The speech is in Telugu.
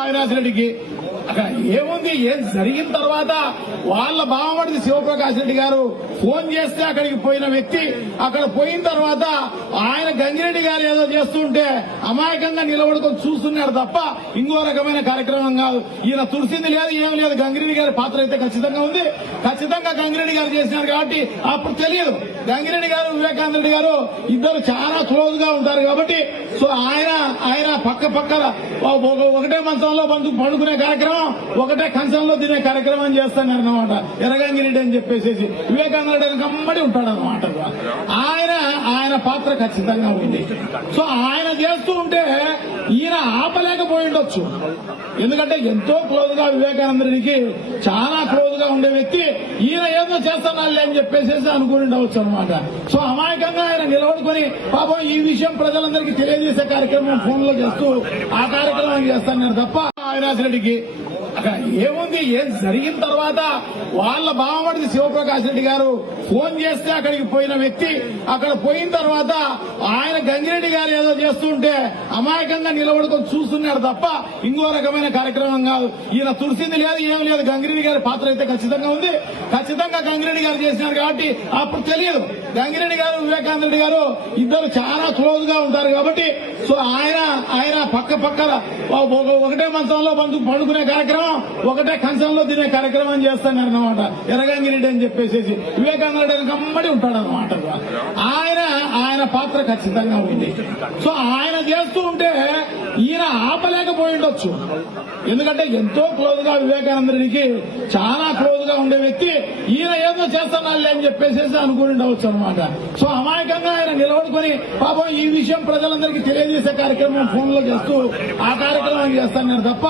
అవినాష్ రెడ్డికి అక్కడ ఏముంది? ఏం జరిగిన తర్వాత వాళ్ళ బావమడిది శివప్రకాష్ రెడ్డి గారు ఫోన్ చేస్తే అక్కడికి పోయిన వ్యక్తి అక్కడ పోయిన తర్వాత ఆయన గంగిరెడ్డి గారు ఏదో చేస్తుంటే అమాయకంగా నిలబడుకొని చూస్తున్నాడు తప్ప ఇంకో రకమైన కార్యక్రమం కాదు. ఈయన తుడిసింది లేదు ఏం లేదు. గంగిరెడ్డి గారి పాత్ర అయితే ఖచ్చితంగా ఉంది. ఖచ్చితంగా గంగిరెడ్డి గారు చేసినారు కాబట్టి అప్పుడు తెలియదు. గంగిరెడ్డి గారు వివేకానంద రెడ్డి గారు ఇద్దరు చాలా క్లోజ్గా ఉంటారు కాబట్టి సో ఆయన ఆయన పక్క పక్కన ఒక- ఒకటే మంచంలో పండుకునే కార్యక్రమం ఒకటే కంచంలో తినే కార్యక్రమం చేస్తున్నారు అనమాట అని చెప్పేసి వివేకానంద రెడ్డి కమ్మడి ఉంటాడు అనమాట ఆయన ఆయన పాత్ర ఖచ్చితంగా ఉంది. సో ఆయన చేస్తూ ఉంటే ఈయన ఆపలేకపోయి ఉండొచ్చు ఎందుకంటే ఎంతో క్లోజ్గా వివేకానంద రెడ్డికి చాలా క్లోజ్గా ఉండే వ్యక్తి ఈయన ఏదో చేస్తున్నాళ్ళే అని చెప్పేసి అనుకుని ఉండవచ్చు అనమాట సో అమాయకంగా ఆయన నిలబడుకొని పాపం ఈ విషయం ప్రజలందరికీ తెలియజేసే కార్యక్రమం ఫోన్లో చేస్తూ ఆ కార్యక్రమం చేస్తాను తప్ప అవినాష్ రెడ్డికి అక్కడ ఏముంది? ఏం జరిగిన తర్వాత వాళ్ళ బావమడిది శివప్రకాష్ రెడ్డి గారు ఫోన్ చేస్తే అక్కడికి పోయిన వ్యక్తి అక్కడ పోయిన తర్వాత ఆయన గంగిరెడ్డి గారు ఏదో చేస్తుంటే అమాయకంగా నిలబడుకొని చూస్తున్నాడు తప్ప ఇంకో రకమైన కార్యక్రమం కాదు. ఈయన తుడిసింది లేదు ఏం లేదు. గంగిరెడ్డి గారి పాత్ర అయితే ఖచ్చితంగా ఉంది. ఖచ్చితంగా గంగిరెడ్డి గారు చేసినారు కాబట్టి అప్పుడు తెలియదు. గంగిరెడ్డి గారు వివేకానంద రెడ్డి గారు ఇద్దరు చాలా క్లోజ్గా ఉంటారు కాబట్టి సో ఆయన ఆయన పక్క పక్కన ఒకటే మంచంలో పండుకునే కార్యక్రమం ఒకటే కంచంలో తినే కార్యక్రమం చేస్తున్నారు అనమాట అని చెప్పేసి వివేకానంద కమ్మడి ఉంటాడు అనమాట ఆయన ఆయన పాత్ర ఖచ్చితంగా ఉంది. సో ఆయన చేస్తూ ఉంటే ఈయన ఆపలేకపోయి ఉండొచ్చు ఎందుకంటే ఎంతో క్లోజ్గా వివేకానంద చాలా క్లోజ్గా ఉండే వ్యక్తి ఈయన ఏదో చేస్తున్నాళ్ళే అని చెప్పేసి అనుకుని ఉండవచ్చు అనమాట సో అమాయకంగా ఆయన నిలబడుకొని పాపం ఈ విషయం ప్రజలందరికీ తెలియజేసే కార్యక్రమం ఫోన్లో చేస్తూ ఆ కార్యక్రమం చేస్తున్నారు తప్ప